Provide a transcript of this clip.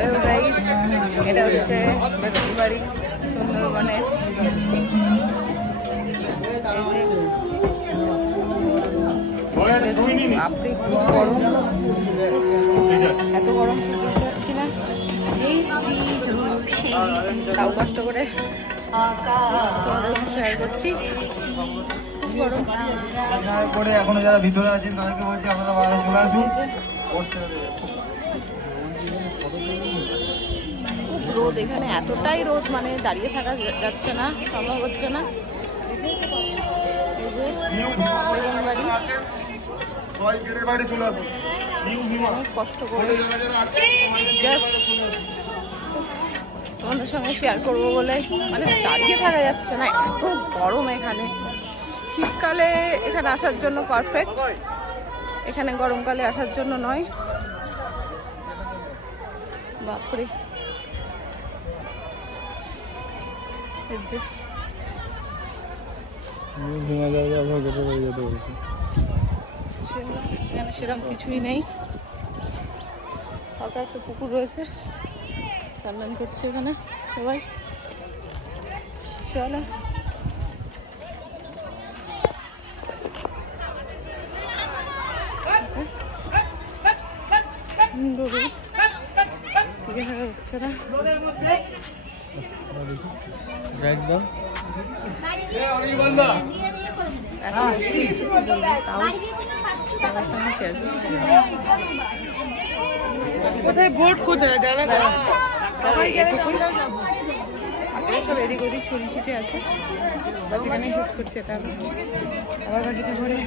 Hello guys, এটা হচ্ছে বেগুন বাড়ি সুন্দরবনের। আপনি খুব গরম, এত গরম সহ্য করতে পারছি না, তাও কষ্ট করে তোমাদের শেয়ার করছি। খুব গরম করে এখনো যারা ভিতরে আছেন তাদেরকে বলছি আপনারা বাইরে চলে আসুন। খুব রোদ এখানে, এতটাই রোদ মানে দাঁড়িয়ে থাকা যাচ্ছে না, সম্ভব হচ্ছে না। এই যে বেগুন বাড়ি, অনেক কষ্ট করে জাস্ট তোমাদের সঙ্গে শেয়ার করবো বলে, মানে দাঁড়িয়ে থাকা যাচ্ছে না, এত গরম এখানে। শীতকালে এখানে আসার জন্য পারফেক্ট, এখানে গরমকালে আসার জন্য নয়। বাপরে, এখানে সেরকম কিছুই নেই, ফাঁকা একটা পুকুর রয়েছে, স্নান করছে এখানে সবাই। চলো হচ্ছে না, কোথায় ভোট কোথায় সব এদিক ওদিক ছড়িয়ে ছিটে আছে, এখানে শেষ করছি। এটা আবার বাকিটা ঘরে।